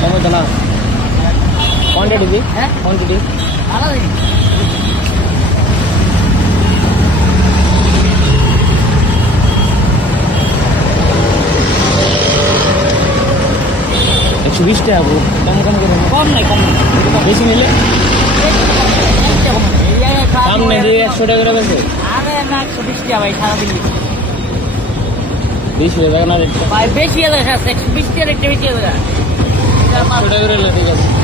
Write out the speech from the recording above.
কমে তো না কোয়ান্টিটি দি হ্যাঁ কোয়ান্টিটি একশো 20 টাকা কম কম করে কম নাই কম বেশি নিলে সামনে দিয়ে 100 টাকা করে বেশি আরে না 120 টাকা ভাই সারাদিন বেশি হয়ে যাবে না ভাই বেশি হয়ে যাচ্ছে 120 টাকা রেটটা বেশি হয়ে যাচ্ছে টাকা করে ঠিক আছে